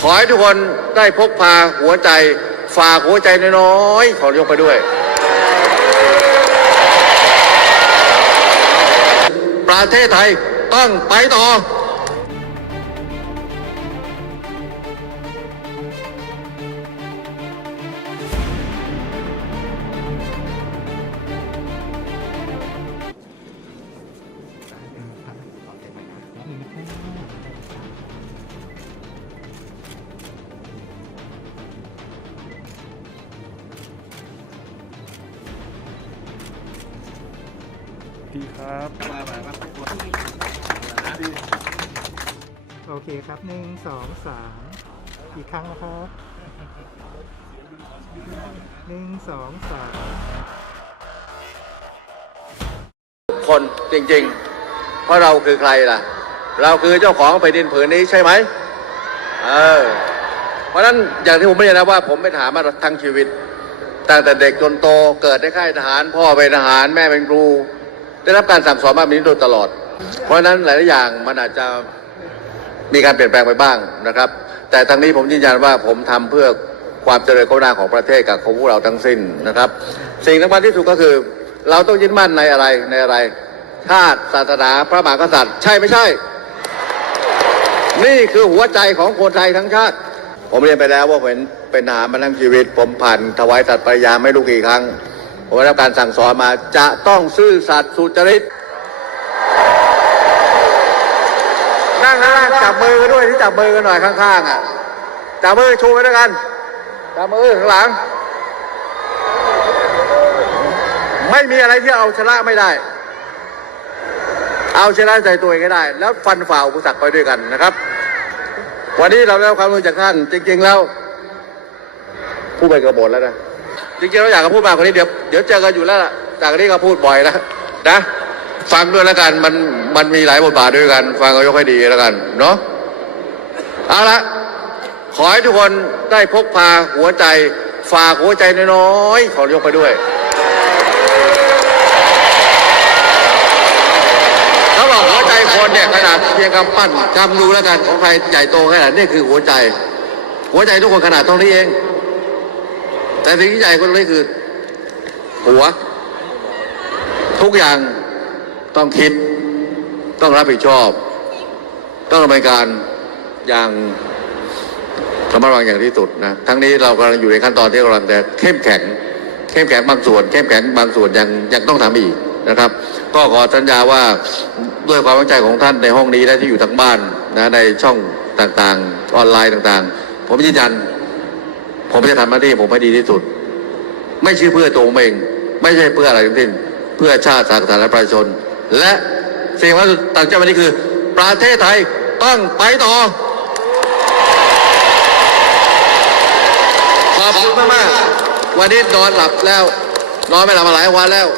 ขอให้ทุกคนได้พกพาหัวใจ ฝากหัวใจน้อยๆ ของยกไปด้วย ประเทศไทยต้องไปต่อ ดีครับโอเคครับหนึ่งสองสามอีกครั้งนะครับหนึ่งสองสามคนจริงๆ เพราะเราคือใครล่ะ เราคือเจ้าของแผ่นดินผืนนี้ใช่ไหมเออเพราะฉะนั้นอย่างที่ผมไม่ได้นะว่า ผมไปถามมาทั้งชีวิตตั้งแต่เด็กจนโตเกิดในค่ายทหาร พ่อเป็นทหารแม่เป็นครู ได้รับการสั่งสอนมาแบบนี้โดยตลอด เพราะฉะนั้นหลายๆอย่างมันอาจจะมีการเปลี่ยนแปลงไปบ้างนะครับ แต่ทั้งนี้ผมยืนยันว่าผมทำเพื่อความเจริญก้าวหน้าของประเทศกับของพวกเราทั้งสิ้นนะครับ สิ่งสำคัญที่สุดก็คือ เราต้องยึดมั่นในอะไรในอะไร ชาติศาสนาพระมหากษัตริย์ ใช่ไม่ใช่ นี่คือหัวใจของคนไทยทั้งชาติ ผมเรียนไปแล้วว่าเป็นเป็นทหารมาทั้งชีวิต ผมผ่านถวายสัตย์ปริญญาไม่รู้กี่ครั้ง ผมได้รับการสั่งสอนมาจะต้องซื่อสัตย์สุจริตนั่งข้างล่างจับมือกันด้วยที่จับมือกันหน่อยข้างๆอะจับมือชูไปด้วยกันจับมือข้างหลัง ไม่มีอะไรที่เอาชนะไม่ได้ เอาชนะใจตัวเองให้ได้ แล้วฟันฝ่าอุปสรรคไปด้วยกันนะครับ วันนี้เราได้รับความรู้จากท่านจริง ๆ แล้วพูดไปกระหมดแล้วนะ จริงๆเราอยากจะพูดมากกว่านี้เดี๋ยวเดี๋ยวเจอกันอยู่แล้วล่ะจากนี้ก็พูดบ่อยแล้วนะฟังด้วยแล้วกันมันมันมีหลายบทบาทด้วยกัน ฟังก็ยกให้ดีแล้วกันเนาะเอาละขอให้ทุกคนได้พกพาหัวใจฝากหัวใจน้อยๆของยกไปด้วยเขาบอกหัวใจคนเนี่ยขนาดเพียงกำปั้นจำดูแล้วกันของใครใหญ่โตแค่ไหนนี่คือหัวใจ หัวใจทุกคนขนาดเท่านี้เอง แต่สิ่งที่ใหญ่กว่านี้คือ หัว ทุกอย่างต้องคิด ต้องรับผิดชอบ ต้องดำเนินการอย่างระมัดระวังอย่างที่สุดนะทั้งนี้เรากำลังอยู่ในขั้นตอนที่กำลังจะเข้มแข็ง เข้มแข็งบางส่วน เข้มแข็งบางส่วนยังยังต้องทำอีกนะครับ ก็ขอสัญญาว่าด้วยความตั้งใจของท่านในห้องนี้และที่อยู่ทั้งบ้านนะในช่องต่างๆ ออนไลน์ต่างๆ ผมยืนยัน ผมจะทำหน้าที่ผมให้ดีที่สุด ไม่ใช่เพื่อตัวเอง ไม่ใช่เพื่ออะไรทั้งสิ้น เพื่อชาติศาสนาและประชาชน และสิ่งที่ตั้งใจวันนี้คือ ประเทศไทยต้องไปต่อขอบคุณมากๆวันนี้นอนหลับแล้ว นอนไม่หลับมาหลายวันแล้ว